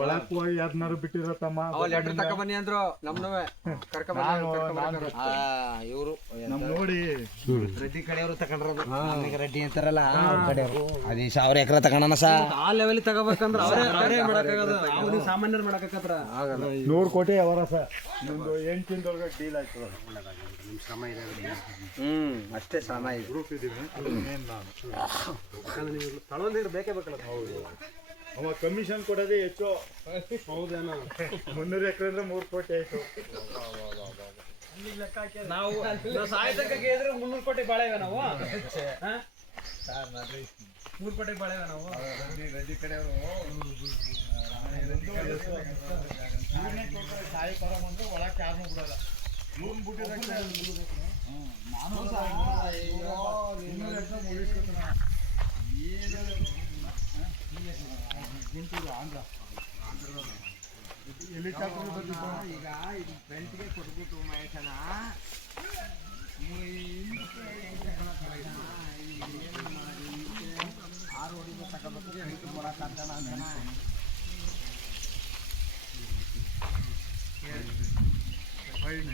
ಒಳಕ್ ಹೋಗಿ ಯಾರನ್ನಾರು ಬಿಟ್ಟಿರತ್ತಮ್ಮ ಲೆಟರ್ ತಕ ಬನ್ನಿ ಅಂದ್ರು ನಮ್ನವೇ ಇವರು ನಮ್ ನೋಡಿ ರೆಡ್ಡಿ ಕಡೆಯವರು ತಗೊಂಡ್ರದು ನಮಗೆ ರೆಡ್ಡಿ ಅಂತಾರಲ್ಲ ಕಡೆಯವರು ಅದೇ 1000 ಎಕರೆ ತಗೊಂಡನ ಸಾ ಆ ಲೆವೆಲ್ ತಗೋಬೇಕಂದ್ರೆ ಅವರೇ ಮಾಡಕ್ಕಾಗದ ಅವ್ರು ಸಾಮಾನ್ಯರು ಮಾಡಕ್ಕಾಗತ್ರ 100 ಕೋಟಿ ಅವರ ಸರ್ ನಿಮ್ದು 8 ದಿನದೊಳಗೆ ಡೀಲ್ ಆಯ್ತು ನಿಮ್ಮ ಶ್ರಮ ಇದೆ ಅಷ್ಟೇ ಶ್ರಮ ಇದೆ ಗ್ರೂಪ್ ಇದೀವಿ ಮೇನ್ ನಾನು ತಳೊಂದಿರು ಬೇಕೇ ಬೇಕಲ್ಲ ಹೌದು ಅವ ಕಮಿಷನ್ ಕೊಡೋದೇ ಹೆಚ್ಚು ಹೌದೇನೋ 300 ಎಕರೆ ಅಂದ್ರೆ 3 ಕೋಟಿ ಆಯ್ತು ನಾವು ಸಾಯ್ತಕ್ಕ ಕೇಳಿದ್ರೆ 300 ಕೋಟಿ ಬಾಳೆವೆ ನಾವು 3 ಕೋಟಿ ಬಾಳೆವೆ ನಾವು ರೆಡ್ಡಿ ಕಡೆಯವರು ಸಾಯಿ ಪರ ಬಂದು ಒಳಕ್ಕೆ ಯಾರನ್ನೂ ಬಿಡಲ್ಲ ಲೂನ್ ಬಿಟ್ಟಿದ್ದಕ್ಕೆ ನಾನು ಹೆಲಿಕಾಪ್ಟರ್ ಬಂದಿದ್ದು ಈಗ ಇದು ಫ್ರಂಟ್ಗೆ ಕೊಟ್ಬಿಟ್ಟು ಮಹೇಶನ ಆರು ಹೊಡಿದು ತಗೋಬೇಕು ರೈತ ಮಾಡಕ್ಕಾಗ್ತಾನ ಫೈನ್